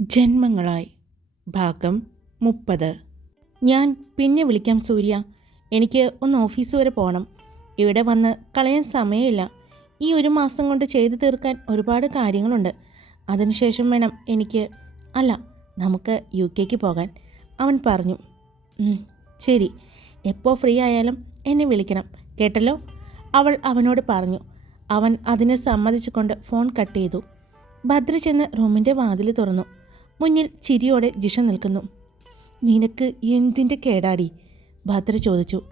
ജന്മങ്ങളായി. ഭാഗം മുപ്പത്. ഞാൻ പിന്നെ വിളിക്കാം സൂര്യ. എനിക്ക് ഒന്ന് ഓഫീസ് വരെ പോകണം. ഇവിടെ വന്ന് കളയാൻ സമയമില്ല. ഈ ഒരു മാസം കൊണ്ട് ചെയ്തു തീർക്കാൻ ഒരുപാട് കാര്യങ്ങളുണ്ട്. അതിനുശേഷം വേണം എനിക്ക് അല്ല നമുക്ക് യു കെക്ക് പോകാൻ. അവൻ പറഞ്ഞു "ഉം, ശരി. എപ്പോൾ ഫ്രീ ആയാലും എന്നെ വിളിക്കണം. കേട്ടല്ലോ? അവൾ അവനോട് പറഞ്ഞു. അവൻ അതിനെ സമ്മതിച്ചുകൊണ്ട് ഫോൺ കട്ട് ചെയ്തു. ഭദ്ര ചെന്ന് റൂമിന്റെ വാതിൽ തുറന്നു. മുന്നിൽ ചിരിയോടെ ജിഷ നിൽക്കുന്നു. നിനക്ക് എന്തിന്റെ കേടാടി? ഭദ്ര ചോദിച്ചു.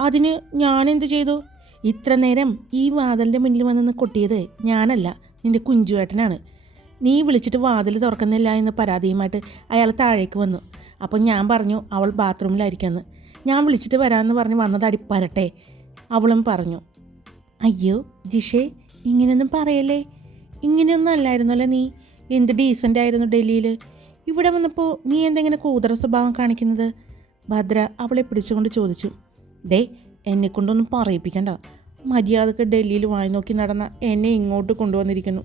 അതിന് ഞാനെന്തു ചെയ്തു? ഇത്ര നേരം ഈ വാതിലിന്റെ മുന്നിൽ വന്ന് കൊട്ടിയത് ഞാനല്ല നിന്റെ കുഞ്ചുവേട്ടനാണ്. നീ വിളിച്ചിട്ട് വാതിൽ തുറക്കുന്നില്ല എന്ന് പരാതിയുമായിട്ട് അയാൾ താഴേക്ക് വന്നു. അപ്പം ഞാൻ പറഞ്ഞു അവൾ ബാത്റൂമിലായിരിക്കാന്ന്. ഞാൻ വിളിച്ചിട്ട് വരാമെന്ന് പറഞ്ഞ് വന്നത് അടിപ്പരട്ടെ അവളും പറഞ്ഞു. അയ്യോ ജിഷേ ഇങ്ങനെയൊന്നും പറയല്ലേ? ഇങ്ങനെയൊന്നും അല്ലായിരുന്നല്ലോ നീ. എന്ത് ഡീസന്റ് ആയിരുന്നു ഡൽഹിയിൽ ഇവിടെ വന്നപ്പോൾ നീ എന്തെങ്ങനെ കൂതറ സ്വഭാവം കാണിക്കുന്നത്? ഭദ്ര അവളെ പിടിച്ചുകൊണ്ട് ചോദിച്ചു. ദേ എന്നെ കൊണ്ടൊന്നും പറയിപ്പിക്കണ്ട. മര്യാദയ്ക്ക് ഡൽഹിയിൽ വായി നോക്കി നടന്ന എന്നെ ഇങ്ങോട്ട് കൊണ്ടുവന്നിരിക്കുന്നു.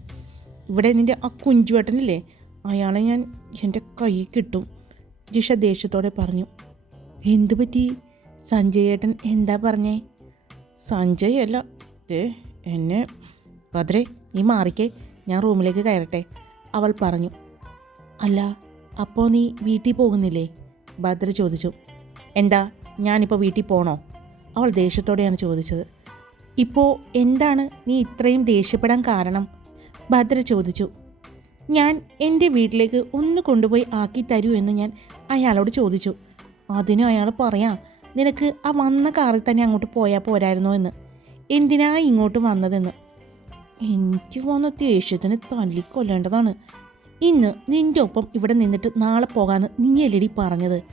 ഇവിടെ നിന്റെ ആ കുഞ്ചുവേട്ടനില്ലേ? അയാളെ ഞാൻ എന്റെ കൈ കിട്ടും. ജിഷ ദേഷ്യത്തോടെ പറഞ്ഞു. എന്തു പറ്റി? സഞ്ജയ് ഏട്ടൻ എന്താ പറഞ്ഞേ? സഞ്ജയ് അല്ല. ദേ എന്നെ ഭദ്രേ നീ മാറിക്കേ. ഞാൻ റൂമിലേക്ക് കയറട്ടെ. അവൾ പറഞ്ഞു അല്ല അപ്പോൾ നീ വീട്ടിൽ പോകുന്നില്ലേ? ഭദ്ര ചോദിച്ചു എന്താ ഞാനിപ്പോൾ വീട്ടിൽ പോണോ? അവൾ ദേഷ്യത്തോടെയാണ് ചോദിച്ചത് ഇപ്പോൾ എന്താണ് നീ ഇത്രയും ദേഷ്യപ്പെടാൻ കാരണം? ഭദ്ര ചോദിച്ചു ഞാൻ എന്റെ വീട്ടിലേക്ക് ഒന്ന് കൊണ്ടുപോയി ആക്കി തരൂ എന്ന് ഞാൻ അയാളോട് ചോദിച്ചു. അതിനും അയാൾ പറയാം നിനക്ക് ആ വന്ന കാറിൽ തന്നെ അങ്ങോട്ട് പോയാൽ പോരായിരുന്നോ എന്ന്. എന്തിനാ ഇങ്ങോട്ട് വന്നതെന്ന്? എനിക്ക് വന്ന ദേഷ്യത്തിന് തല്ലിക്കൊല്ലേണ്ടതാണ്. ഇന്ന് നിന്റെ ഒപ്പം ഇവിടെ നിന്നിട്ട് നാളെ പോകാമെന്ന് നീയല്ലടി പറഞ്ഞത്?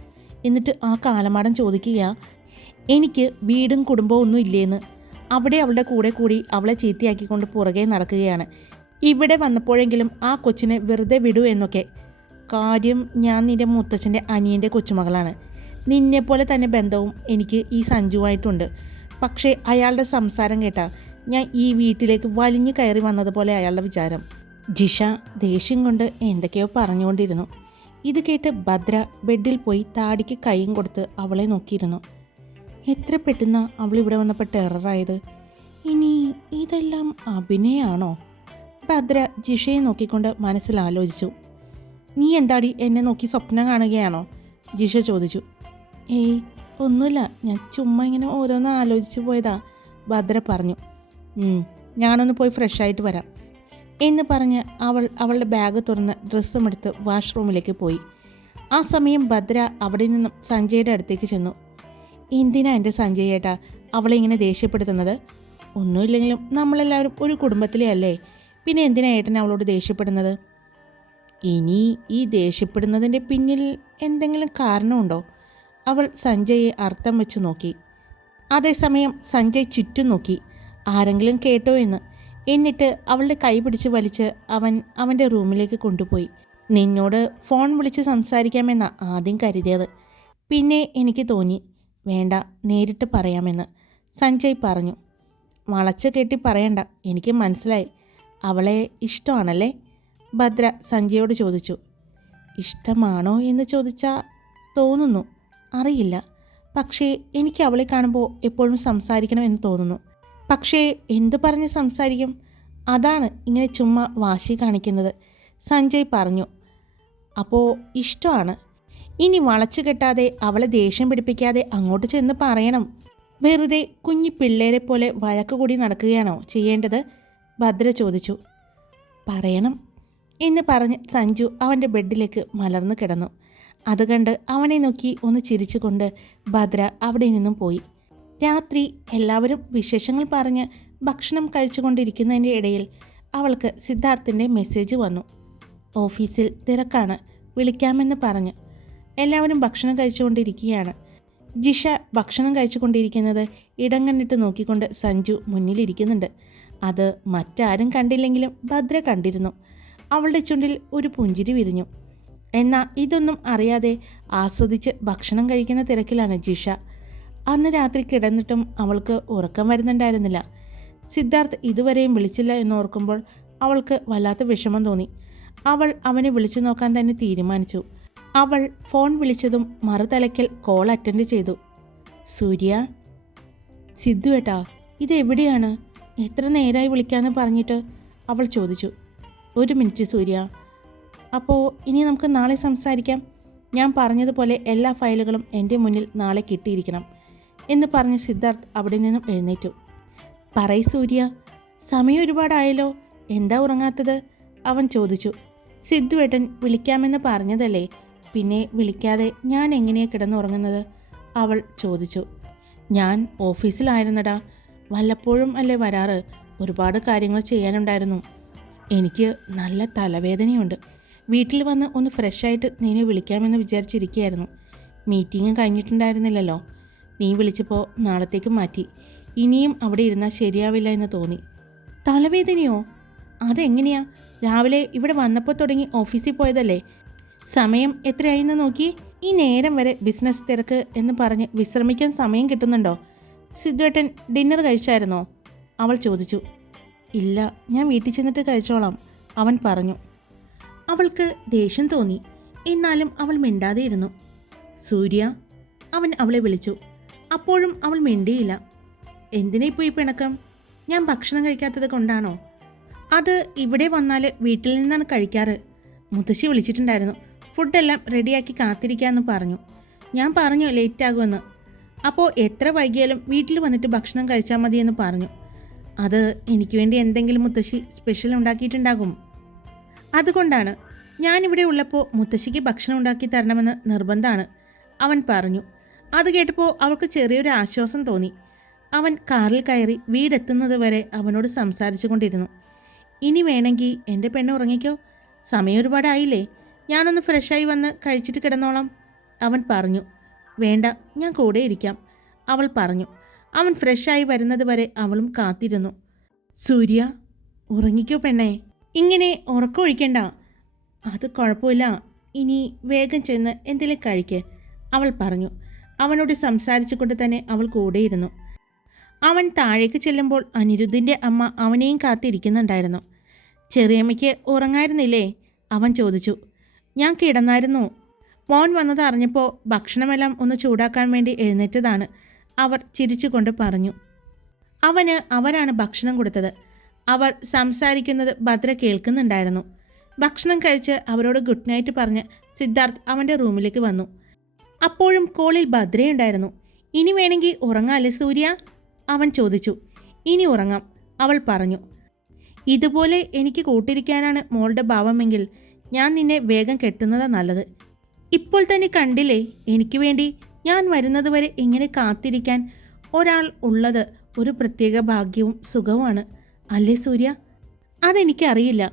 എന്നിട്ട് ആ കാലമാടൻ ചോദിക്കുക എനിക്ക് വീടും കുടുംബവും ഒന്നും ഇല്ലേന്ന്. അവിടെ അവളുടെ കൂടെ കൂടി അവളെ ചീത്തയാക്കിക്കൊണ്ട് പുറകെ നടക്കുകയാണ്. ഇവിടെ വന്നപ്പോഴെങ്കിലും ആ കൊച്ചിനെ വെറുതെ വിടൂ എന്നൊക്കെ. കാര്യം ഞാൻ നിന്റെ മുത്തച്ഛന്റെ അനിയന്റെ കൊച്ചുമകളാണ്. നിന്നെപ്പോലെ തന്നെ ബന്ധവും എനിക്ക് ഈ സഞ്ജുവായിട്ടുണ്ട്. പക്ഷേ അയാളുടെ സംസാരം കേട്ടാ ഞാൻ ഈ വീട്ടിലേക്ക് വലിഞ്ഞു കയറി വന്നതുപോലെ അയാളുടെ വിചാരം. ജിഷ ദേഷ്യം കൊണ്ട് എന്തൊക്കെയോ പറഞ്ഞുകൊണ്ടിരുന്നു. ഇത് കേട്ട് ഭദ്ര ബെഡിൽ പോയി താടിക്ക് കൈയും കൊടുത്ത് അവളെ നോക്കിയിരുന്നു. എത്ര പെട്ടെന്ന് അവൾ ഇവിടെ വന്നപ്പോൾ ടെററായത് ഇനി ഇതെല്ലാം അഭിനയാണോ? ഭദ്ര ജിഷയെ നോക്കിക്കൊണ്ട് മനസ്സിൽ ആലോചിച്ചു. നീ എന്താടി എന്നെ നോക്കി സ്വപ്നം കാണുകയാണോ? ജിഷ ചോദിച്ചു. ഏയ് ഒന്നുമില്ല. ഞാൻ ചുമ്മാ ഇങ്ങനെ ഓരോന്ന് ആലോചിച്ച് പോയതാ ഭദ്ര പറഞ്ഞു. "ഉം, ഞാനൊന്ന് പോയി ഫ്രഷ് ആയിട്ട് വരാം. എന്ന് പറഞ്ഞ് അവൾ അവളുടെ ബാഗ് തുറന്ന് ഡ്രസ്സും എടുത്ത് വാഷ്റൂമിലേക്ക് പോയി. ആ സമയം ഭദ്ര അവിടെ നിന്നും സഞ്ജയുടെ അടുത്തേക്ക് ചെന്നു. എന്തിനാ എന്റെ സഞ്ജയ് ഏട്ടാ അവളെ ഇങ്ങനെ ദേഷ്യപ്പെടുത്തുന്നത്? ഒന്നുമില്ലെങ്കിലും നമ്മളെല്ലാവരും ഒരു കുടുംബത്തിലെ അല്ലേ? പിന്നെ എന്തിനാ ഏട്ടൻ അവളോട് ദേഷ്യപ്പെടുന്നത്? ഇനി ഈ ദേഷ്യപ്പെടുന്നതിന്റെ പിന്നിൽ എന്തെങ്കിലും കാരണമുണ്ടോ? അവൾ സഞ്ജയെ അർത്ഥം വെച്ച് നോക്കി. അതേസമയം സഞ്ജയ് ചുറ്റും നോക്കി. ആരെങ്കിലും കേട്ടോ എന്ന്. എന്നിട്ട് അവളുടെ കൈ പിടിച്ച് വലിച്ച് അവൻ അവന്റെ റൂമിലേക്ക് കൊണ്ടുപോയി. നിന്നോട് ഫോൺ വിളിച്ച് സംസാരിക്കാമെന്ന ആദ്യം കരുതിയത്. പിന്നെ എനിക്ക് തോന്നി വേണ്ട നേരിട്ട് പറയാമെന്ന്. സഞ്ജയ് പറഞ്ഞു വളച്ച് കെട്ടി പറയണ്ട എനിക്ക് മനസ്സിലായി. അവളെ ഇഷ്ടമാണല്ലേ? ഭദ്ര സഞ്ജയോട് ചോദിച്ചു. ഇഷ്ടമാണോ എന്ന് ചോദിച്ചാൽ തോന്നുന്നു. അറിയില്ല. പക്ഷേ എനിക്ക് അവളെ കാണുമ്പോൾ എപ്പോഴും സംസാരിക്കണമെന്ന് തോന്നുന്നു. പക്ഷേ എന്തു പറഞ്ഞ് സംസാരിക്കും? അതാണ് ഇങ്ങനെ ചുമ്മാ വാശി കാണിക്കുന്നത്. സഞ്ജയ് പറഞ്ഞു അപ്പോൾ ഇഷ്ടമാണ്. ഇനി വളച്ചു കെട്ടാതെ അവളെ ദേഷ്യം പിടിപ്പിക്കാതെ അങ്ങോട്ട് ചെന്ന് പറയണം. വെറുതെ കുഞ്ഞി പിള്ളേരെ പോലെ വഴക്ക് കൂടി നടക്കുകയാണോ ചെയ്യേണ്ടത്? ഭദ്ര ചോദിച്ചു. പറയണം എന്ന് പറഞ്ഞ് സഞ്ജു അവന്റെ ബെഡിലേക്ക് മലർന്നു കിടന്നു. അത് കണ്ട് അവനെ നോക്കി ഒന്ന് ചിരിച്ചുകൊണ്ട് ഭദ്ര അവിടെ നിന്നും പോയി. രാത്രി എല്ലാവരും വിശേഷങ്ങൾ പറഞ്ഞ് ഭക്ഷണം കഴിച്ചുകൊണ്ടിരിക്കുന്നതിന്റെ ഇടയിൽ അവൾക്ക് സിദ്ധാർത്ഥിന്റെ മെസ്സേജ് വന്നു. ഓഫീസിൽ തിരക്കാണ്. വിളിക്കാമെന്ന് പറഞ്ഞു. എല്ലാവരും ഭക്ഷണം കഴിച്ചുകൊണ്ടിരിക്കുകയാണ്. ജിഷ ഭക്ഷണം കഴിച്ചുകൊണ്ടിരിക്കുന്നത് ഇടം കണ്ടിട്ട് നോക്കിക്കൊണ്ട് സഞ്ജു മുന്നിലിരിക്കുന്നുണ്ട്. അത് മറ്റാരും കണ്ടില്ലെങ്കിലും ഭദ്ര കണ്ടിരുന്നു. അവളുടെ ചുണ്ടിൽ ഒരു പുഞ്ചിരി വിരിഞ്ഞു. എന്നാൽ ഇതൊന്നും അറിയാതെ ആസ്വദിച്ച് ഭക്ഷണം കഴിക്കുന്ന തിരക്കിലാണ് ജിഷ. അന്ന് രാത്രി കിടന്നിട്ടും അവൾക്ക് ഉറക്കം വരുന്നുണ്ടായിരുന്നില്ല. സിദ്ധാർത്ഥ് ഇതുവരെയും വിളിച്ചില്ല എന്ന് ഓർക്കുമ്പോൾ അവൾക്ക് വല്ലാത്ത വിഷമം തോന്നി. അവൾ അവനെ വിളിച്ചു നോക്കാൻ തന്നെ തീരുമാനിച്ചു. അവൾ ഫോൺ വിളിച്ചതും മറുതലയ്ക്കൽ കോൾ അറ്റൻഡ് ചെയ്തു. സൂര്യ? സിദ്ധു ഏട്ടാ ഇതെവിടെയാണ് എത്ര നേരമായി വിളിക്കാമെന്ന് പറഞ്ഞിട്ട് അവൾ ചോദിച്ചു. ഒരു മിനിറ്റ് സൂര്യ. അപ്പോൾ ഇനി നമുക്ക് നാളെ സംസാരിക്കാം. ഞാൻ പറഞ്ഞതുപോലെ എല്ലാ ഫയലുകളും എന്റെ മുന്നിൽ നാളെ കിട്ടിയിരിക്കണം. എന്ന് പറഞ്ഞ് സിദ്ധാർത്ഥ് അവിടെ നിന്നും എഴുന്നേറ്റു. പറയ് സൂര്യ സമയം ഒരുപാടായല്ലോ. എന്താ ഉറങ്ങാത്തത്? അവൻ ചോദിച്ചു. സിദ്ധുവേട്ടൻ വിളിക്കാമെന്ന് പറഞ്ഞതല്ലേ. പിന്നെ വിളിക്കാതെ ഞാൻ എങ്ങനെയാ കിടന്നുറങ്ങുന്നത്? അവൾ ചോദിച്ചു. ഞാൻ ഓഫീസിലായിരുന്നടാ. വല്ലപ്പോഴും അല്ലേ വരാറ്? ഒരുപാട് കാര്യങ്ങൾ ചെയ്യാനുണ്ടായിരുന്നു. എനിക്ക് നല്ല തലവേദനയുണ്ട്. വീട്ടിൽ വന്ന് ഒന്ന് ഫ്രഷായിട്ട് നിന്നെ വിളിക്കാമെന്ന് വിചാരിച്ചിരിക്കുകയായിരുന്നു. മീറ്റിംഗ് കഴിഞ്ഞിട്ടുണ്ടായിരുന്നില്ലല്ലോ. നീ വിളിച്ചപ്പോൾ നാളത്തേക്ക് മാറ്റി. ഇനിയും അവിടെ ഇരുന്നാൽ ശരിയാവില്ല എന്ന് തോന്നി. തലവേദനയോ? അതെങ്ങനെയാ? രാവിലെ ഇവിടെ വന്നപ്പോൾ തുടങ്ങി ഓഫീസിൽ പോയതല്ലേ? സമയം എത്രയായിന്ന് നോക്കി? ഈ നേരം വരെ ബിസിനസ് തിരക്ക് എന്ന് പറഞ്ഞ് വിശ്രമിക്കാൻ സമയം കിട്ടുന്നുണ്ടോ? സിദ്ധുവേട്ടൻ ഡിന്നർ കഴിച്ചായിരുന്നോ? അവൾ ചോദിച്ചു. ഇല്ല ഞാൻ വീട്ടിൽ ചെന്നിട്ട് കഴിച്ചോളാം അവൻ പറഞ്ഞു. അവൾക്ക് ദേഷ്യം തോന്നി. എന്നാലും അവൾ മിണ്ടാതെ ഇരുന്നു. സൂര്യ അവൻ അവളെ വിളിച്ചു. അപ്പോഴും അവൾ മിണ്ടിയില്ല. എന്തിനാ ഇപ്പോൾ ഈ പിണക്കം? ഞാൻ ഭക്ഷണം കഴിക്കാത്തത് കൊണ്ടാണോ? അത് ഇവിടെ വന്നാൽ വീട്ടിൽ നിന്നാണ് കഴിക്കാറ്. മുത്തശ്ശി വിളിച്ചിട്ടുണ്ടായിരുന്നു. ഫുഡെല്ലാം റെഡിയാക്കി കാത്തിരിക്കാമെന്ന് പറഞ്ഞു. ഞാൻ പറഞ്ഞു ലേറ്റ് ആകുമെന്ന്. അപ്പോൾ എത്ര വൈകിയാലും വീട്ടിൽ വന്നിട്ട് ഭക്ഷണം കഴിച്ചാൽ മതിയെന്ന് പറഞ്ഞു. അത് എനിക്ക് വേണ്ടി എന്തെങ്കിലും മുത്തശ്ശി സ്പെഷ്യൽ ഉണ്ടാക്കിയിട്ടുണ്ടാകും. അതുകൊണ്ടാണ്. ഞാനിവിടെ ഉള്ളപ്പോൾ മുത്തശ്ശിക്ക് ഭക്ഷണം ഉണ്ടാക്കി തരണമെന്ന് നിർബന്ധമാണ് അവൻ പറഞ്ഞു. അത് കേട്ടപ്പോൾ അവൾക്ക് ചെറിയൊരു ആശ്വാസം തോന്നി. അവൻ കാറിൽ കയറി വീടെത്തുന്നത് വരെ അവനോട് സംസാരിച്ചു കൊണ്ടിരുന്നു. ഇനി വേണമെങ്കിൽ എന്റെ പെണ്ണ് ഉറങ്ങിക്കോ? സമയം ഒരുപാടായില്ലേ ഞാനൊന്ന് ഫ്രഷായി വന്ന് കഴിച്ചിട്ട് കിടന്നോളാം. അവൻ പറഞ്ഞു. വേണ്ട ഞാൻ കൂടെ ഇരിക്കാം. അവൾ പറഞ്ഞു. അവൻ ഫ്രഷായി വരുന്നത് വരെ അവളും കാത്തിരുന്നു. സൂര്യ ഉറങ്ങിക്കോ പെണ്ണേ. ഇങ്ങനെ ഉറക്കമൊഴിക്കണ്ട അത് കുഴപ്പമില്ല. ഇനി വേഗം ചെന്ന് എന്തെങ്കിലും കഴിക്ക്. അവൾ പറഞ്ഞു. അവനോട് സംസാരിച്ചുകൊണ്ട് തന്നെ അവൾ കൂടെയിരുന്നു. അവൻ താഴേക്ക് ചെല്ലുമ്പോൾ അനിരുദ്ധിന്റെ അമ്മ അവനെയും കാത്തിരിക്കുന്നുണ്ടായിരുന്നു. ചെറിയമ്മയ്ക്ക് ഉറങ്ങായിരുന്നില്ലേ? അവൻ ചോദിച്ചു. ഞാൻ കിടന്നായിരുന്നു. മോൻ വന്നത് അറിഞ്ഞപ്പോൾ ഭക്ഷണമെല്ലാം ഒന്ന് ചൂടാക്കാൻ വേണ്ടി എഴുന്നേറ്റതാണ് അവർ ചിരിച്ചുകൊണ്ട് പറഞ്ഞു. അവന് അവരാണ് ഭക്ഷണം കൊടുത്തത്. അവർ സംസാരിക്കുന്നത് ഭദ്ര കേൾക്കുന്നുണ്ടായിരുന്നു. ഭക്ഷണം കഴിച്ച് അവരോട് ഗുഡ് നൈറ്റ് പറഞ്ഞ് സിദ്ധാർത്ഥ് അവന്റെ റൂമിലേക്ക് വന്നു. അപ്പോഴും കോളിൽ ഭദ്രയുണ്ടായിരുന്നു ഇനി വേണമെങ്കിൽ ഉറങ്ങാല്ലേ സൂര്യ? അവൻ ചോദിച്ചു. ഇനി ഉറങ്ങാം അവൾ പറഞ്ഞു. ഇതുപോലെ എനിക്ക് കൂട്ടിരിക്കാനാണ് മോളുടെ ഭാവമെങ്കിൽ ഞാൻ നിന്നെ വേഗം കെട്ടുന്നതാ നല്ലത്. ഇപ്പോൾ തന്നെ കണ്ടില്ലേ എനിക്ക് വേണ്ടി ഞാൻ വരുന്നത് വരെ ഇങ്ങനെ കാത്തിരിക്കാൻ ഒരാൾ ഉള്ളത് ഒരു പ്രത്യേക ഭാഗ്യവും സുഖവുമാണ് അല്ലേ സൂര്യ? അതെനിക്കറിയില്ല.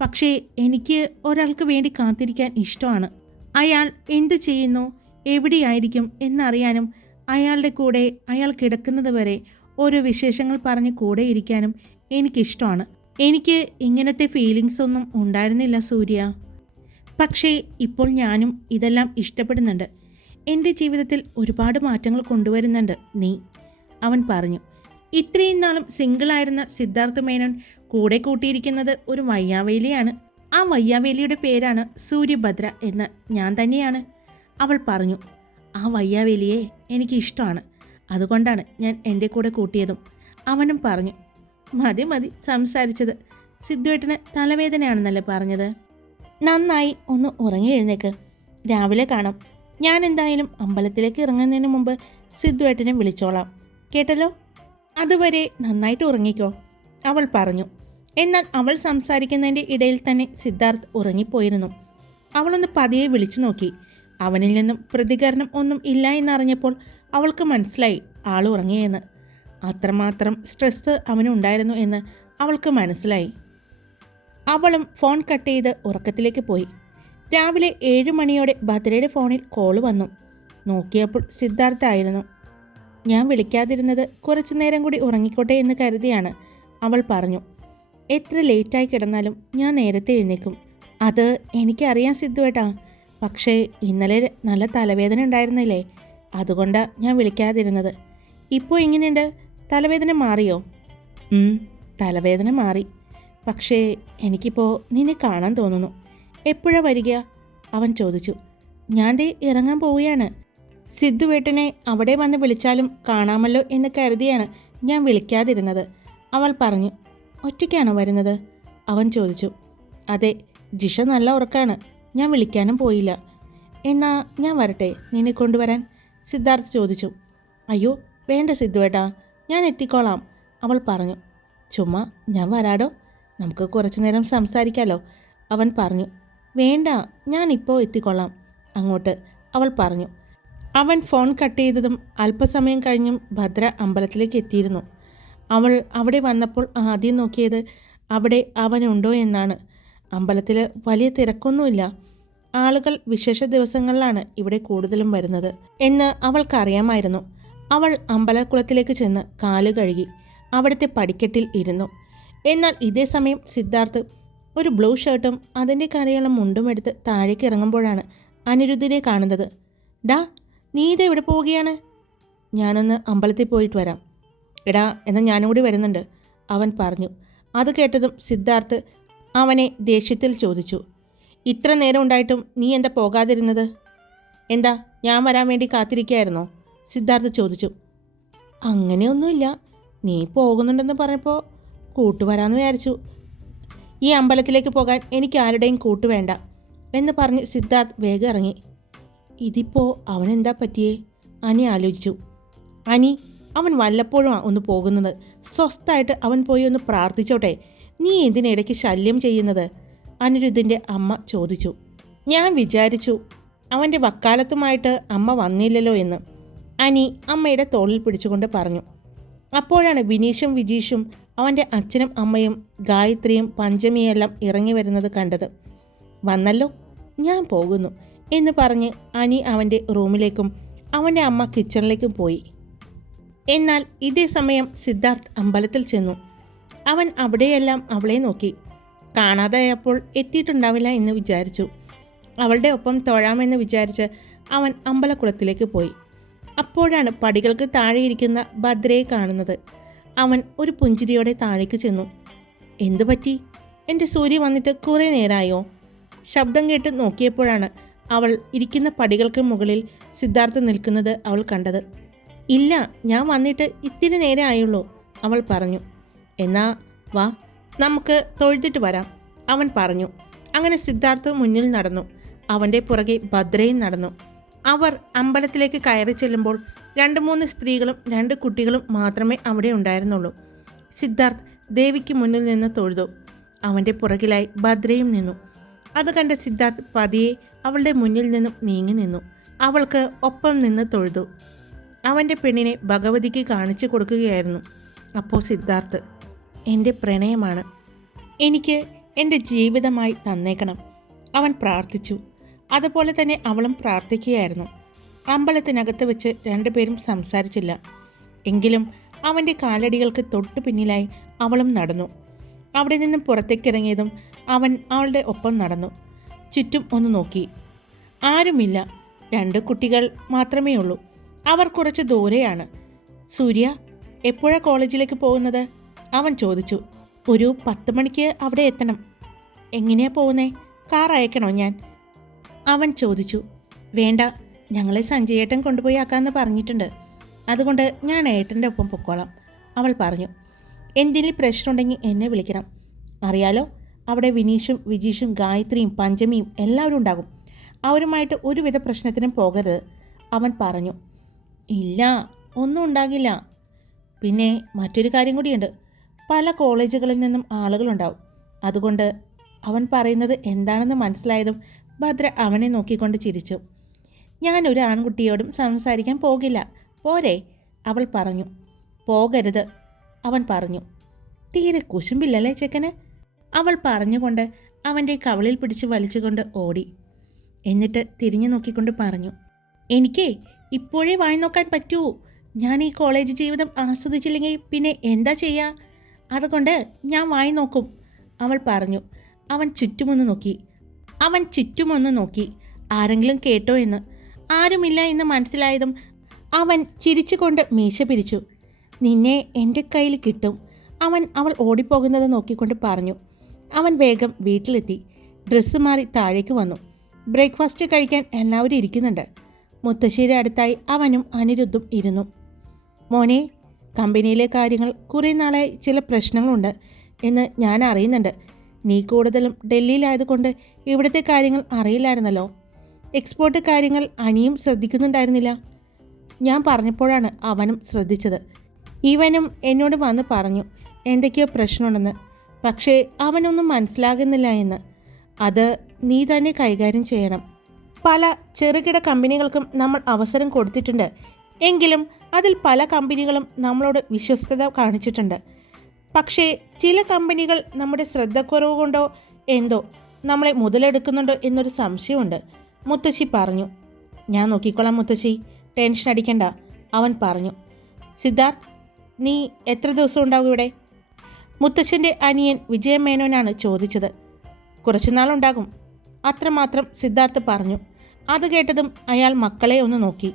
പക്ഷേ എനിക്ക് ഒരാൾക്ക് വേണ്ടി കാത്തിരിക്കാൻ ഇഷ്ടമാണ്. അയാൾ എന്തു ചെയ്യുന്നു? എവിടെയായിരിക്കും എന്നറിയാനും അയാളുടെ കൂടെ അയാൾ കിടക്കുന്നത് വരെ ഓരോ വിശേഷങ്ങൾ പറഞ്ഞ് കൂടെ ഇരിക്കാനും എനിക്കിഷ്ടമാണ്. എനിക്ക് ഇങ്ങനത്തെ ഫീലിങ്സ് ഒന്നും ഉണ്ടായിരുന്നില്ല സൂര്യ. പക്ഷേ ഇപ്പോൾ ഞാനും ഇതെല്ലാം ഇഷ്ടപ്പെടുന്നുണ്ട്. എന്റെ ജീവിതത്തിൽ ഒരുപാട് മാറ്റങ്ങൾ കൊണ്ടുവരുന്നുണ്ട് നീ. അവൻ പറഞ്ഞു. ഇത്രയും നാളും സിംഗിളായിരുന്ന സിദ്ധാർത്ഥ മേനോൻ കൂടെ കൂട്ടിയിരിക്കുന്നത് ഒരു വയ്യാവേലിയാണ്. ആ വയ്യാവേലിയുടെ പേരാണ് സൂര്യഭദ്ര എന്ന് ഞാൻ തന്നെയാണ്. അവൾ പറഞ്ഞു ആ വയ്യാവേലിയെ എനിക്ക് ഇഷ്ടമാണ്. അതുകൊണ്ടാണ് ഞാൻ എന്റെ കൂടെ കൂട്ടിയതും. അവനും പറഞ്ഞു മതി മതി സംസാരിച്ചത്. സിദ്ധുവേട്ടന് തലവേദനയാണെന്നല്ലേ പറഞ്ഞത്? നന്നായി ഒന്ന് ഉറങ്ങി എഴുന്നേക്ക്. രാവിലെ കാണാം. ഞാൻ എന്തായാലും അമ്പലത്തിലേക്ക് ഇറങ്ങുന്നതിന് മുമ്പ് സിദ്ധുവേട്ടനെ വിളിച്ചോളാം. കേട്ടല്ലോ? അതുവരെ നന്നായിട്ട് ഉറങ്ങിക്കോ. അവൾ പറഞ്ഞു. എന്നാൽ അവൾ സംസാരിക്കുന്നതിന്റെ ഇടയിൽ തന്നെ സിദ്ധാർത്ഥ് ഉറങ്ങിപ്പോയിരുന്നു. അവളൊന്ന് പതിയെ വിളിച്ചു നോക്കി. അവനിൽ നിന്നും പ്രതികരണം ഒന്നും ഇല്ല എന്നറിഞ്ഞപ്പോൾ അവൾക്ക് മനസ്സിലായി ആൾ ഉറങ്ങിയെന്ന്. അത്രമാത്രം സ്ട്രെസ് അവനുണ്ടായിരുന്നു എന്ന് അവൾക്ക് മനസ്സിലായി. അവളും ഫോൺ കട്ട് ചെയ്ത് ഉറക്കത്തിലേക്ക് പോയി. രാവിലെ ഏഴ് മണിയോടെ ഭദ്രയുടെ ഫോണിൽ കോൾ വന്നു. നോക്കിയപ്പോൾ സിദ്ധാർത്ഥ ആയിരുന്നു. ഞാൻ വിളിക്കാതിരുന്നത് കുറച്ചു നേരം കൂടി ഉറങ്ങിക്കോട്ടെ എന്ന് കരുതിയാണ് അവൾ പറഞ്ഞു. എത്ര ലേറ്റായി കിടന്നാലും ഞാൻ നേരത്തെ എഴുന്നേക്കും അത് എനിക്കറിയാം സിദ്ധുവേട്ടാ പക്ഷേ ഇന്നലെ നല്ല തലവേദന ഉണ്ടായിരുന്നില്ലേ? അതുകൊണ്ടാണ് ഞാൻ വിളിക്കാതിരുന്നത്. ഇപ്പോൾ എങ്ങനെയുണ്ട്? തലവേദന മാറിയോ? തലവേദന മാറി. പക്ഷേ എനിക്കിപ്പോൾ നിന്നെ കാണാൻ തോന്നുന്നു. എപ്പോഴാ വരിക? അവൻ ചോദിച്ചു. ഞാൻ ദേ ഇറങ്ങാൻ പോവുകയാണ്. സിദ്ധുവേട്ടനെ അവിടെ വന്ന് വിളിച്ചാലും കാണാമല്ലോ എന്ന് കരുതിയാണ് ഞാൻ വിളിക്കാതിരുന്നത്. അവൾ പറഞ്ഞു ഒറ്റയ്ക്കാണോ വരുന്നത്? അവൻ ചോദിച്ചു. അതെ ജിഷ നല്ല ഉറക്കാണ്. ഞാൻ വിളിക്കാനും പോയില്ല. എന്നാ ഞാൻ വരട്ടെ നിന്നെ കൊണ്ടുവരാൻ? സിദ്ധാർത്ഥ് ചോദിച്ചു. അയ്യോ വേണ്ട സിദ്ധുവേട്ടാ ഞാൻ എത്തിക്കോളാം അവൾ പറഞ്ഞു. ചുമ്മാ ഞാൻ വരാടോ? നമുക്ക് കുറച്ചു നേരം സംസാരിക്കാലോ അവൻ പറഞ്ഞു. വേണ്ട ഞാൻ എത്തിക്കൊള്ളാം അങ്ങോട്ട് അവൾ പറഞ്ഞു. അവൻ ഫോൺ കട്ട് ചെയ്തതും അല്പസമയം കഴിഞ്ഞും ഭദ്ര അമ്പലത്തിലേക്ക് എത്തിയിരുന്നു. അവൾ അവിടെ വന്നപ്പോൾ ആദ്യം നോക്കിയത് അവിടെ അവനുണ്ടോ എന്നാണ്. അമ്പലത്തിൽ വലിയ തിരക്കൊന്നുമില്ല. ആളുകൾ വിശേഷ ദിവസങ്ങളിലാണ് ഇവിടെ കൂടുതലും വരുന്നത് എന്ന് അവൾക്കറിയാമായിരുന്നു. അവൾ അമ്പലക്കുളത്തിലേക്ക് ചെന്ന് കാലു കഴുകി അവിടുത്തെ പടിക്കെട്ടിൽ ഇരുന്നു. എന്നാൽ ഇതേ സമയം സിദ്ധാർത്ഥ് ഒരു ബ്ലൂ ഷർട്ടും അതിന്റെ കരയുള്ള മുണ്ടും എടുത്ത് താഴേക്ക് ഇറങ്ങുമ്പോഴാണ് അനിരുദ്ധിനെ കാണുന്നത്. ഡാ നീ ഇത് എവിടെ പോവുകയാണ്? ഞാനൊന്ന് അമ്പലത്തിൽ പോയിട്ട് വരാം. എടാ എന്നാൽ ഞാനും കൂടി വരുന്നുണ്ട് അവൻ പറഞ്ഞു. അത് കേട്ടതും സിദ്ധാർത്ഥ് അവനെ ദേഷ്യത്തിൽ ചോദിച്ചു. ഇത്ര നേരം ഉണ്ടായിട്ടും നീ എന്താ പോകാതിരുന്നത്? എന്താ ഞാൻ വരാൻ വേണ്ടി കാത്തിരിക്കുകയായിരുന്നോ സിദ്ധാർത്ഥ് ചോദിച്ചു. അങ്ങനെയൊന്നുമില്ല. നീ പോകുന്നുണ്ടെന്ന് പറഞ്ഞപ്പോൾ കൂട്ടുവരാമെന്ന് വിചാരിച്ചു. ഈ അമ്പലത്തിലേക്ക് പോകാൻ എനിക്ക് ആരുടെയും കൂട്ട് വേണ്ട എന്ന് പറഞ്ഞ് സിദ്ധാർത്ഥ് വേഗം ഇറങ്ങി. ഇതിപ്പോൾ അവനെന്താ പറ്റിയേ? അനി ആലോചിച്ചു. അനി അവൻ വല്ലപ്പോഴും ഒന്ന് പോകുന്നത് സ്വസ്ഥമായിട്ട് അവൻ പോയി ഒന്ന് പ്രാർത്ഥിച്ചോട്ടെ. നീ എന്തിനിടയ്ക്ക് ശല്യം ചെയ്യുന്നത്? അനിരുദ്ധിന്റെ അമ്മ ചോദിച്ചു. ഞാൻ വിചാരിച്ചു അവന്റെ വക്കാലത്തുമായിട്ട് അമ്മ വന്നില്ലല്ലോ എന്ന്. അനി അമ്മയുടെ തോളിൽ പിടിച്ചുകൊണ്ട് പറഞ്ഞു. അപ്പോഴാണ് വിനീഷും വിജീഷും അവന്റെ അച്ഛനും അമ്മയും ഗായത്രിയും പഞ്ചമിയെല്ലാം ഇറങ്ങി വരുന്നത് കണ്ടത്. വന്നല്ലോ ഞാൻ പോകുന്നു എന്ന് പറഞ്ഞ് അനി അവന്റെ റൂമിലേക്കും അവന്റെ അമ്മ കിച്ചണിലേക്കും പോയി. എന്നാൽ ഇതേ സമയം സിദ്ധാർത്ഥ് അമ്പലത്തിൽ ചെന്നു. അവൻ അവിടെയെല്ലാം അവളെ നോക്കി. കാണാതായപ്പോൾ എത്തിയിട്ടുണ്ടാവില്ല എന്ന് വിചാരിച്ചു. അവളുടെ ഒപ്പം തൊഴാമെന്ന് വിചാരിച്ച് അവൻ അമ്പലക്കുളത്തിലേക്ക് പോയി. അപ്പോഴാണ് പടികൾക്ക് താഴെയിരിക്കുന്ന ഭദ്രയെ കാണുന്നത്. അവൻ ഒരു പുഞ്ചിരിയോടെ താഴേക്ക് ചെന്നു. എന്തു പറ്റി? എന്റെ സൂര്യ വന്നിട്ട് കുറേ നേരമായോ ശബ്ദം കേട്ട് നോക്കിയപ്പോഴാണ് അവൾ ഇരിക്കുന്ന പടികൾക്ക് മുകളിൽ സിദ്ധാർത്ഥ നിൽക്കുന്നത് അവൾ കണ്ടത്. ഇല്ല ഞാൻ വന്നിട്ട് ഇത്തിരി നേരെ ആയുള്ളൂ അവൾ പറഞ്ഞു. എന്നാ വാ നമുക്ക് തൊഴുതിട്ട് വരാം അവൻ പറഞ്ഞു. അങ്ങനെ സിദ്ധാർത്ഥ് മുന്നിൽ നടന്നു. അവന്റെ പുറകെ ഭദ്രയും നടന്നു. അവർ അമ്പലത്തിലേക്ക് കയറി ചെല്ലുമ്പോൾ രണ്ട് മൂന്ന് സ്ത്രീകളും രണ്ട് കുട്ടികളും മാത്രമേ അവിടെ ഉണ്ടായിരുന്നുള്ളൂ. സിദ്ധാർത്ഥ് ദേവിക്ക് മുന്നിൽ നിന്ന് തൊഴുതു. അവന്റെ പുറകിലായി ഭദ്രയും നിന്നു. അത് കണ്ട സിദ്ധാർത്ഥ് പതിയെ അവളുടെ മുന്നിൽ നിന്നും നീങ്ങി നിന്നു. അവൾക്ക് ഒപ്പം നിന്ന് തൊഴുതു. അവന്റെ പെണ്ണിനെ ഭഗവതിക്ക് കാണിച്ചു കൊടുക്കുകയായിരുന്നു. അപ്പോൾ സിദ്ധാർത്ഥ് എന്റെ പ്രണയമാണ്. എനിക്ക് എന്റെ ജീവിതമായി തന്നേക്കണം. അവൻ പ്രാർത്ഥിച്ചു. അതുപോലെ തന്നെ അവളും പ്രാർത്ഥിക്കുകയായിരുന്നു. അമ്പലത്തിനകത്ത് വെച്ച് രണ്ടുപേരും സംസാരിച്ചില്ല. എങ്കിലും അവന്റെ കാലടികൾക്ക് തൊട്ടു പിന്നിലായി അവളും നടന്നു. അവിടെ നിന്നും പുറത്തേക്കിറങ്ങിയതും അവൻ അവളുടെ ഒപ്പം നടന്നു. ചുറ്റും ഒന്ന് നോക്കി. ആരുമില്ല. രണ്ട് കുട്ടികൾ മാത്രമേ ഉള്ളൂ അവർ കുറച്ച് ദൂരെയാണ്. സൂര്യ എപ്പോഴാണ് കോളേജിലേക്ക് പോകുന്നത്? അവൻ ചോദിച്ചു ഒരു പത്ത് മണിക്ക് അവിടെ എത്തണം. എങ്ങനെയാ പോകുന്നേ? കാർ അയക്കണോ ഞാൻ? അവൻ ചോദിച്ചു വേണ്ട ഞങ്ങളെ സഞ്ജയേട്ടൻ കൊണ്ടുപോയി ആക്കാമെന്ന് പറഞ്ഞിട്ടുണ്ട്. അതുകൊണ്ട് ഞാൻ ഏട്ടന്റെ ഒപ്പം പൊക്കോളാം. അവൾ പറഞ്ഞു എന്തെങ്കിലും പ്രശ്നമുണ്ടെങ്കിൽ എന്നെ വിളിക്കണം. അറിയാലോ അവിടെ വിനീഷും വിജീഷും ഗായത്രിയും പഞ്ചമിയും എല്ലാവരും ഉണ്ടാകും. അവരുമായിട്ട് ഒരുവിധ പ്രശ്നത്തിനും പോകരുത്. അവൻ പറഞ്ഞു ഇല്ല ഒന്നും ഉണ്ടാകില്ല. പിന്നെ മറ്റൊരു കാര്യം കൂടിയുണ്ട്. പല കോളേജുകളിൽ നിന്നും ആളുകളുണ്ടാവും. അതുകൊണ്ട് അവൻ പറയുന്നത് എന്താണെന്ന് മനസ്സിലായതും ഭദ്ര അവനെ നോക്കിക്കൊണ്ട് ചിരിച്ചു. ഞാനൊരു ആൺകുട്ടിയോടും സംസാരിക്കാൻ പോകില്ല. പോരെ അവൾ പറഞ്ഞു. പോകരുത് അവൻ പറഞ്ഞു. തീരെ കുശുമ്പില്ലല്ലേ ചെക്കന്? അവൾ പറഞ്ഞുകൊണ്ട് അവന്റെ കവളിൽ പിടിച്ച് വലിച്ചുകൊണ്ട് ഓടി. എന്നിട്ട് തിരിഞ്ഞു നോക്കിക്കൊണ്ട് പറഞ്ഞു. എനിക്കേ ഇപ്പോഴേ വായി നോക്കാൻ പറ്റൂ. ഞാൻ ഈ കോളേജ് ജീവിതം ആസ്വദിച്ചില്ലെങ്കിൽ പിന്നെ എന്താ ചെയ്യുക അതുകൊണ്ട് ഞാൻ വായി നോക്കും. അവൾ പറഞ്ഞു. അവൻ ചുറ്റുമൊന്ന് നോക്കി. അവൻ ചുറ്റുമൊന്ന് നോക്കി. ആരെങ്കിലും കേട്ടോ എന്ന്. ആരുമില്ല എന്ന് മനസ്സിലായതും അവൻ ചിരിച്ചുകൊണ്ട് മീശ പിരിച്ചു. നിന്നെ എന്റെ കയ്യിൽ കിട്ടും. അവൻ അവൾ ഓടിപ്പോകുന്നത് നോക്കിക്കൊണ്ട് പറഞ്ഞു. അവൻ വേഗം വീട്ടിലെത്തി. ഡ്രസ്സ് മാറി താഴേക്ക് വന്നു. ബ്രേക്ക്ഫാസ്റ്റ് കഴിക്കാൻ എല്ലാവരും ഇരിക്കുന്നുണ്ട്. മുത്തശ്ശേരി അടുത്തായി അവനും അനിരുദ്ധും ഇരുന്നു. മോനെ കമ്പനിയിലെ കാര്യങ്ങൾ കുറേ നാളായി ചില പ്രശ്നങ്ങളുണ്ട് എന്ന് ഞാൻ അറിയുന്നുണ്ട്. നീ കൂടുതലും ഡൽഹിയിലായതുകൊണ്ട് ഇവിടുത്തെ കാര്യങ്ങൾ അറിയില്ലായിരുന്നല്ലോ. എക്സ്പോർട്ട് കാര്യങ്ങൾ അനിയും ശ്രദ്ധിക്കുന്നുണ്ടായിരുന്നില്ല. ഞാൻ പറഞ്ഞപ്പോഴാണ് അവനും ശ്രദ്ധിച്ചത്. ഇവനും എന്നോട് വന്ന് പറഞ്ഞു എന്തൊക്കെയോ പ്രശ്നമുണ്ടെന്ന്. പക്ഷേ അവനൊന്നും മനസ്സിലാകുന്നില്ല എന്ന്. അത് നീ തന്നെ കൈകാര്യം ചെയ്യണം. പല ചെറുകിട കമ്പനികൾക്കും നമ്മൾ അവസരം കൊടുത്തിട്ടുണ്ട്. എങ്കിലും അതിൽ പല കമ്പനികളും നമ്മളോട് വിശ്വസ്തത കാണിച്ചിട്ടുണ്ട്. പക്ഷേ ചില കമ്പനികൾ നമ്മുടെ ശ്രദ്ധക്കുറവ് കൊണ്ടോ എന്തോ നമ്മളെ മുതലെടുക്കുന്നുണ്ടോ എന്നൊരു സംശയമുണ്ട്. മുത്തശ്ശി പറഞ്ഞു ഞാൻ നോക്കിക്കോളാം മുത്തശ്ശി ടെൻഷൻ അടിക്കണ്ട അവൻ പറഞ്ഞു. സിദ്ധാർത്ഥ് നീ എത്ര ദിവസം ഉണ്ടാവും ഇവിടെ? മുത്തശ്ശന്റെ അനിയൻ വിജയമേനോനാണ് ചോദിച്ചത്. കുറച്ചുനാളുണ്ടാകും അത്രമാത്രം സിദ്ധാർത്ഥ് പറഞ്ഞു. അത് കേട്ടതും അയാൾ മക്കളെ ഒന്ന് നോക്കി.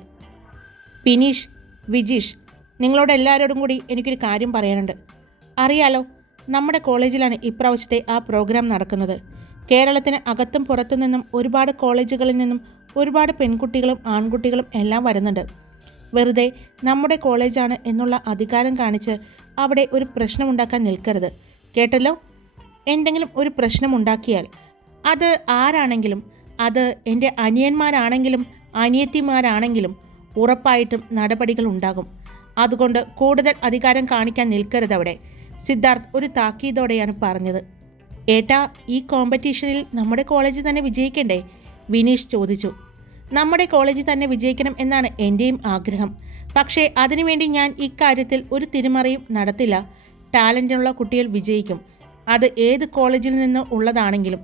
പിനീഷ് വിജീഷ് നിങ്ങളോട് എല്ലാവരോടും കൂടി എനിക്കൊരു കാര്യം പറയാനുണ്ട്. അറിയാലോ നമ്മുടെ കോളേജിലാണ് ഇപ്രാവശ്യത്തെ ആ പ്രോഗ്രാം നടക്കുന്നത്. കേരളത്തിന് അകത്തും പുറത്തു നിന്നും ഒരുപാട് കോളേജുകളിൽ നിന്നും ഒരുപാട് പെൺകുട്ടികളും ആൺകുട്ടികളും എല്ലാം വരുന്നുണ്ട്. വെറുതെ നമ്മുടെ കോളേജാണ് എന്നുള്ള അധികാരം കാണിച്ച് അവിടെ ഒരു പ്രശ്നമുണ്ടാക്കാൻ നിൽക്കരുത്. കേട്ടല്ലോ? എന്തെങ്കിലും ഒരു പ്രശ്നമുണ്ടാക്കിയാൽ അത് ആരാണെങ്കിലും അത് എന്റെ അനിയന്മാരാണെങ്കിലും അനിയത്തിമാരാണെങ്കിലും ഉറപ്പായിട്ടും നടപടികൾ ഉണ്ടാകും. അതുകൊണ്ട് കൂടുതൽ അധികാരം കാണിക്കാൻ നിൽക്കരുത് അവിടെ. സിദ്ധാർത്ഥ് ഒരു താക്കീതോടെയാണ് പറഞ്ഞത്. ഏട്ടാ ഈ കോമ്പറ്റീഷനിൽ നമ്മുടെ കോളേജ് തന്നെ വിജയിക്കണ്ടേ? വിനീഷ് ചോദിച്ചു. നമ്മുടെ കോളേജ് തന്നെ വിജയിക്കണം എന്നാണ് എന്റെയും ആഗ്രഹം. പക്ഷേ അതിനുവേണ്ടി ഞാൻ ഇക്കാര്യത്തിൽ ഒരു തിരിമറിയും നടത്തില്ല. ടാലന്റുള്ള കുട്ടികൾ വിജയിക്കും. അത് ഏത് കോളേജിൽ നിന്ന് ഉള്ളതാണെങ്കിലും.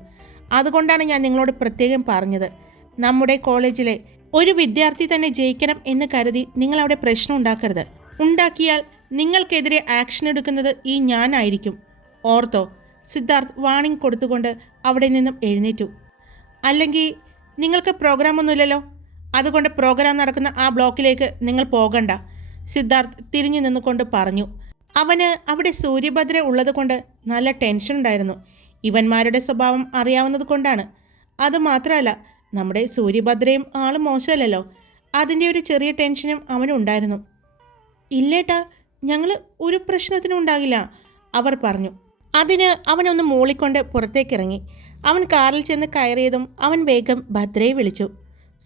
അതുകൊണ്ടാണ് ഞാൻ നിങ്ങളോട് പ്രത്യേകം പറഞ്ഞത്. നമ്മുടെ കോളേജിലെ ഒരു വിദ്യാർത്ഥി തന്നെ ജയിക്കണം എന്ന് കരുതി നിങ്ങൾ അവിടെ പ്രശ്നം ഉണ്ടാക്കരുത്. ഉണ്ടാക്കിയാൽ നിങ്ങൾക്കെതിരെ ആക്ഷൻ എടുക്കുന്നത് ഈ ഞാനായിരിക്കും. ഓർത്തോ സിദ്ധാർത്ഥ് വാണിംഗ് കൊടുത്തുകൊണ്ട് അവിടെ നിന്നും എഴുന്നേറ്റു. അല്ലെങ്കിൽ നിങ്ങൾക്ക് പ്രോഗ്രാം ഒന്നുമില്ലല്ലോ? അതുകൊണ്ട് പ്രോഗ്രാം നടക്കുന്ന ആ ബ്ലോക്കിലേക്ക് നിങ്ങൾ പോകണ്ട സിദ്ധാർത്ഥ് തിരിഞ്ഞു നിന്നുകൊണ്ട് പറഞ്ഞു. അവന് അവിടെ സൂര്യഭദ്ര ഉള്ളതുകൊണ്ട് നല്ല ടെൻഷൻ ഉണ്ടായിരുന്നു. ഇവന്മാരുടെ സ്വഭാവം അറിയാവുന്നത് കൊണ്ടാണ് അത് മാത്രമല്ല നമ്മുടെ സൂര്യഭദ്രയും ആൾ മോശമല്ലല്ലോ. അതിന്റെ ഒരു ചെറിയ ടെൻഷനും അവനുണ്ടായിരുന്നു ഇല്ലേട്ടാ ഞങ്ങൾ ഒരു പ്രശ്നത്തിനും ഉണ്ടാകില്ല അവർ പറഞ്ഞു. അതിന് അവനൊന്ന് മൂളിക്കൊണ്ട് പുറത്തേക്കിറങ്ങി. അവൻ കാറിൽ ചെന്ന് കയറിയതും അവൻ വേഗം ഭദ്രയെ വിളിച്ചു.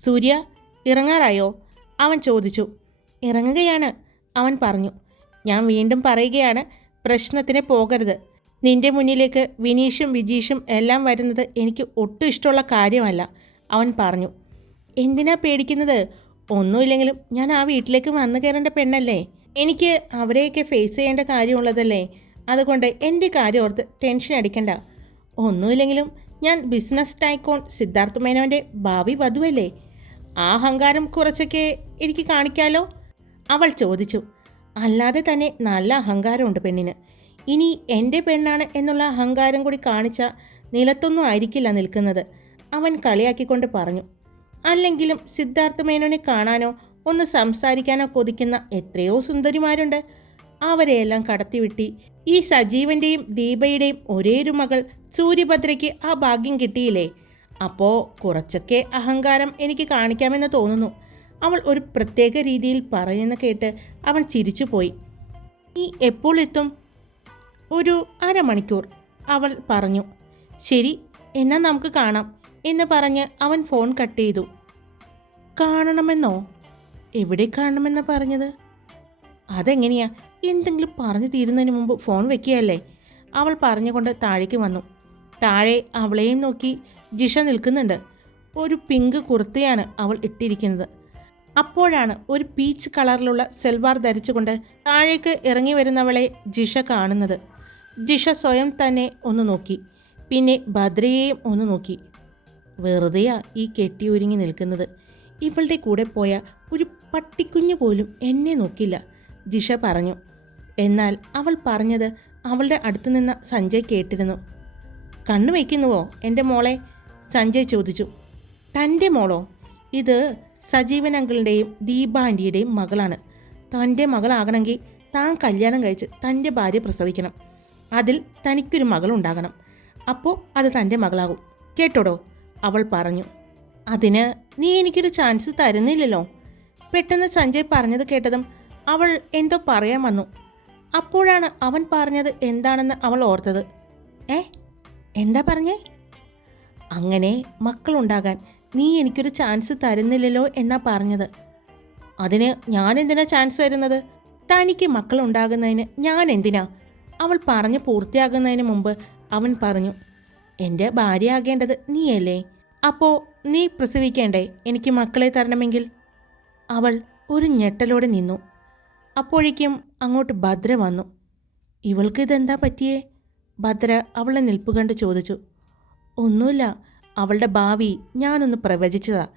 സൂര്യ ഇറങ്ങാറായോ? അവൻ ചോദിച്ചു. ഇറങ്ങുകയാണ് അവൻ പറഞ്ഞു. ഞാൻ വീണ്ടും പറയുകയാണ് പ്രശ്നത്തിന് പോകരുത്. നിന്റെ മുന്നിലേക്ക് വിനീഷും വിജീഷും എല്ലാം വരുന്നത് എനിക്ക് ഒട്ടും ഇഷ്ടമുള്ള കാര്യമല്ല. അവൻ പറഞ്ഞു എന്തിനാ പേടിക്കുന്നത്? ഒന്നുമില്ലെങ്കിലും ഞാൻ ആ വീട്ടിലേക്ക് വന്നു കയറേണ്ട പെണ്ണല്ലേ? എനിക്ക് അവരെയൊക്കെ ഫേസ് ചെയ്യേണ്ട കാര്യമുള്ളതല്ലേ? അതുകൊണ്ട് എന്റെ കാര്യം ഓർത്ത് ടെൻഷൻ അടിക്കണ്ട. ഒന്നുമില്ലെങ്കിലും ഞാൻ ബിസിനസ് ടൈക്കോൺ സിദ്ധാർത്ഥ മേനോന്റെ ഭാവി വധുവല്ലേ? ആ അഹങ്കാരം കുറച്ചൊക്കെ എനിക്ക് കാണിക്കാലോ? അവൾ ചോദിച്ചു അല്ലാതെ തന്നെ നല്ല അഹങ്കാരമുണ്ട് പെണ്ണിന്. ഇനി എന്റെ പെണ്ണാണ് എന്നുള്ള അഹങ്കാരം കൂടി കാണിച്ച നിലത്തൊന്നും ആയിരിക്കില്ല നിൽക്കുന്നത്. അവൻ കളിയാക്കിക്കൊണ്ട് പറഞ്ഞു അല്ലെങ്കിലും സിദ്ധാർത്ഥ മേനോനെ കാണാനോ ഒന്ന് സംസാരിക്കാനോ കൊതിക്കുന്ന എത്രയോ സുന്ദരിമാരുണ്ട്. അവരെയെല്ലാം കടത്തിവിട്ടി. ഈ സജീവന്റെയും ദീപയുടെയും ഒരേയൊരു മകൾ സൂര്യഭദ്രയ്ക്ക് ആ ഭാഗ്യം കിട്ടിയില്ലേ? അപ്പോൾ കുറച്ചൊക്കെ അഹങ്കാരം എനിക്ക് കാണിക്കാമെന്ന് തോന്നുന്നു. അവൾ ഒരു പ്രത്യേക രീതിയിൽ പറയുന്ന കേട്ട് അവൻ ചിരിച്ചുപോയി. നീ എപ്പോൾ എത്തും? ഒരു അരമണിക്കൂർ അവൾ പറഞ്ഞു. ശരി എന്നാൽ നമുക്ക് കാണാം. എന്ന് പറഞ്ഞ് അവൻ ഫോൺ കട്ട് ചെയ്തു. കാണണമെന്നോ? എവിടെ കാണണമെന്നാ പറഞ്ഞത്? അതെങ്ങനെയാ? എന്തെങ്കിലും പറഞ്ഞു തീരുന്നതിന് മുമ്പ് ഫോൺ വെക്കുകയല്ലേ? അവൾ പറഞ്ഞുകൊണ്ട് താഴേക്ക് വന്നു. താഴെ അവളെയും നോക്കി ജിഷ നിൽക്കുന്നുണ്ട്. ഒരു പിങ്ക് കുർത്തയാണ് അവൾ ഇട്ടിരിക്കുന്നത്. അപ്പോഴാണ് ഒരു പീച്ച് കളറിലുള്ള സെൽവാർ ധരിച്ചുകൊണ്ട് താഴേക്ക് ഇറങ്ങി വരുന്നവളെ ജിഷ കാണുന്നത്. ജിഷ സ്വയം തന്നെ ഒന്ന് നോക്കി. പിന്നെ ഭദ്രയെയും ഒന്ന് നോക്കി. വെറുതെയാ ഈ കെട്ടി ഒരുങ്ങി നിൽക്കുന്നത്. ഇവളുടെ കൂടെ പോയ ഒരു പട്ടിക്കുഞ്ഞ് പോലും എന്നെ നോക്കില്ല. ജിഷ പറഞ്ഞു എന്നാൽ അവൾ പറഞ്ഞത് അവളുടെ അടുത്തു നിന്ന് സഞ്ജയ് കേട്ടിരുന്നു. കണ്ണു വയ്ക്കുന്നുവോ എന്റെ മോളെ? സഞ്ജയ് ചോദിച്ചു. തന്റെ മോളോ? ഇത് സജീവൻ അങ്കിളിന്റെയും ദീപ ആന്റിയുടെയും മകളാണ്. തന്റെ മകളാകണമെങ്കിൽ താൻ കല്യാണം കഴിച്ച് തന്റെ ഭാര്യ പ്രസവിക്കണം. അതിൽ തനിക്കൊരു മകളുണ്ടാകണം. അപ്പോൾ അത് തന്റെ മകളാകും. കേട്ടോടോ? അവൾ പറഞ്ഞു അതിന് നീ എനിക്കൊരു ചാൻസ് തരുന്നില്ലല്ലോ. പെട്ടെന്ന് സഞ്ജയ് പറഞ്ഞത് കേട്ടതും അവൾ എന്തോ പറയാൻ വന്നു. അപ്പോഴാണ് അവൻ പറഞ്ഞത് എന്താണെന്ന് അവൾ ഓർത്തത്. ഏ? എന്താ പറഞ്ഞേ? അങ്ങനെ മക്കളുണ്ടാകാൻ നീ എനിക്കൊരു ചാൻസ് തരുന്നില്ലല്ലോ എന്നാ പറഞ്ഞത്. അതിന് ഞാൻ എന്തിനാ ചാൻസ് തരുന്നത്? തനിക്ക് മക്കളുണ്ടാകുന്നതിന് ഞാൻ എന്തിനാ? അവൾ പറഞ്ഞ് പൂർത്തിയാകുന്നതിന് മുമ്പ് അവൻ പറഞ്ഞു എന്റെ ഭാര്യയാകേണ്ടത് നീയല്ലേ? അപ്പോൾ നീ പ്രസവിക്കേണ്ടേ? എനിക്ക് മക്കളെ തരണമെങ്കിൽ? അവൾ ഒരു ഞെട്ടലോടെ നിന്നു. അപ്പോഴേക്കും അങ്ങോട്ട് ഭദ്ര വന്നു. ഇവൾക്ക് ഇതെന്താ പറ്റിയേ? ഭദ്ര അവളെ നിൽപ്പ് കണ്ട് ചോദിച്ചു. ഒന്നുമില്ല. അവളുടെ ഭാവി ഞാനൊന്ന് പ്രവചിച്ചതാ.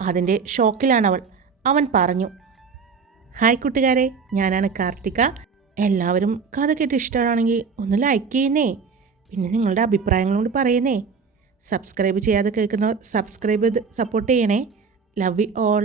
അതിന്റെ ഷോക്കിലാണവൾ. അവൻ പറഞ്ഞു. ഹായ് കൂട്ടുകാരെ. ഞാനാണ് കാർത്തിക. എല്ലാവരും കഥ കേട്ട് ഇഷ്ടമാണെങ്കിൽ ഒന്ന് ലൈക്ക് ചെയ്യുന്നേ. പിന്നെ നിങ്ങളുടെ അഭിപ്രായങ്ങളോട് പറയുന്നേ. സബ്സ്ക്രൈബ് ചെയ്യാതെ കേൾക്കുന്നവർ സബ്സ്ക്രൈബ് ചെയ്ത് സപ്പോർട്ട് ചെയ്യണേ. Love you all